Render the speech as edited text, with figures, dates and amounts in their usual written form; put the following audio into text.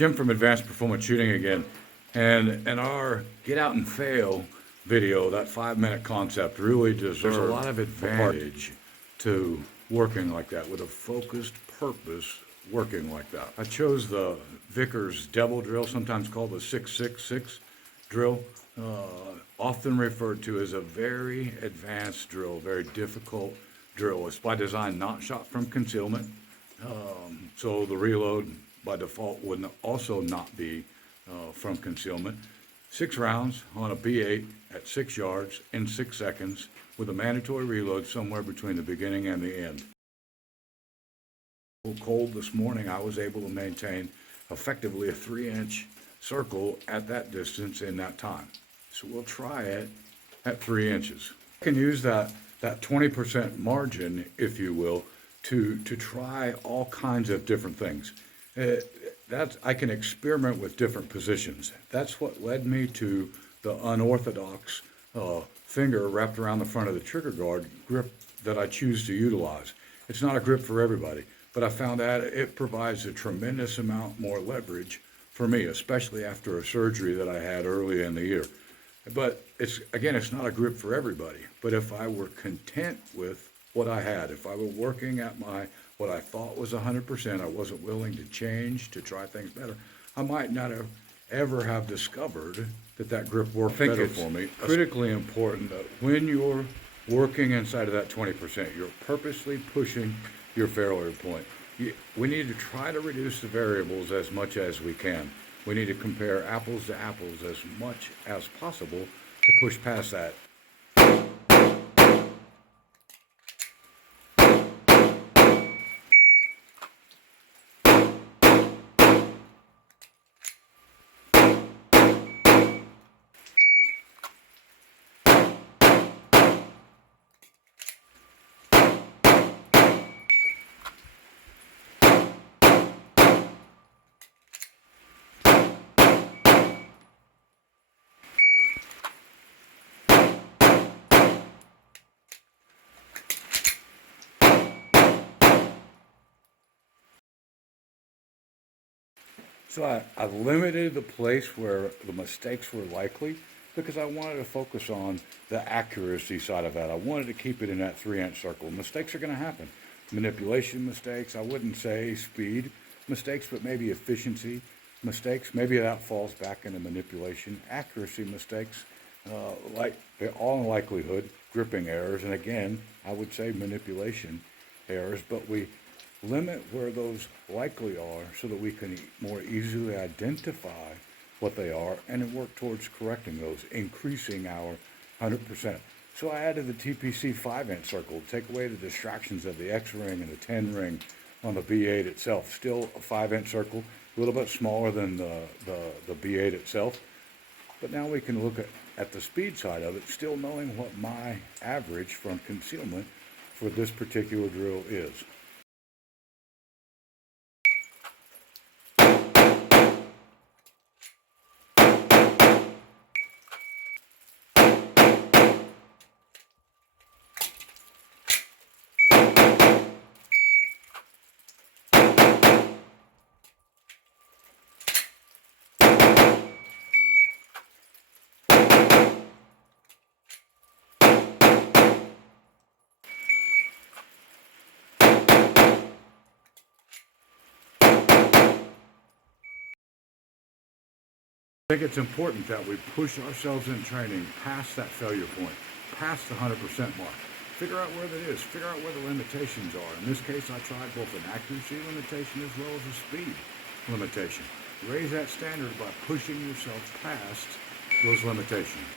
Jim from Advanced Performance Shooting again. And in our Get Out and Fail video, that 5-minute concept really deserves a lot of advantage to working like that with a focused purpose, working like that. I chose the Vickers Devil drill, sometimes called the 666 drill, often referred to as a very advanced drill, very difficult drill. It's by design not shot from concealment, so the reload by default would also not be from concealment. 6 rounds on a B8 at 6 yards in 6 seconds with a mandatory reload somewhere between the beginning and the end. Cold this morning, I was able to maintain effectively a 3-inch circle at that distance in that time. So we'll try it at 3 inches. You can use that 20% margin, if you will, to try all kinds of different things. I can experiment with different positions. That's what led me to the unorthodox finger wrapped around the front of the trigger guard grip that I choose to utilize. It's not a grip for everybody, but I found that it provides a tremendous amount more leverage for me, especially after a surgery that I had early in the year. But it's not a grip for everybody. But if I were content with what I had, if I were working at what I thought was 100%, I wasn't willing to change, to try things better, I might not have ever have discovered that grip worked better for me. Critically important that when you're working inside of that 20%, you're purposely pushing your failure point. We need to try to reduce the variables as much as we can. We need to compare apples to apples as much as possible to push past that. So I limited the place where the mistakes were likely because I wanted to focus on the accuracy side of that. I wanted to keep it in that 3-inch circle. Mistakes are going to happen. Manipulation mistakes, I wouldn't say speed mistakes, but maybe efficiency mistakes. Maybe that falls back into manipulation. Accuracy mistakes, all in likelihood, gripping errors, and again, I would say manipulation errors, but we limit where those likely are so that we can more easily identify what they are and then work towards correcting those, increasing our 100%. So I added the TPC 5-inch circle, take away the distractions of the X-ring and the 10 ring on the B8 itself. Still a 5-inch circle, a little bit smaller than the B8 itself. But now we can look at the speed side of it, still knowing what my average from concealment for this particular drill is. I think it's important that we push ourselves in training past that failure point, past the 100% mark. Figure out where that is. Figure out where the limitations are. In this case, I tried both an accuracy limitation as well as a speed limitation. Raise that standard by pushing yourself past those limitations.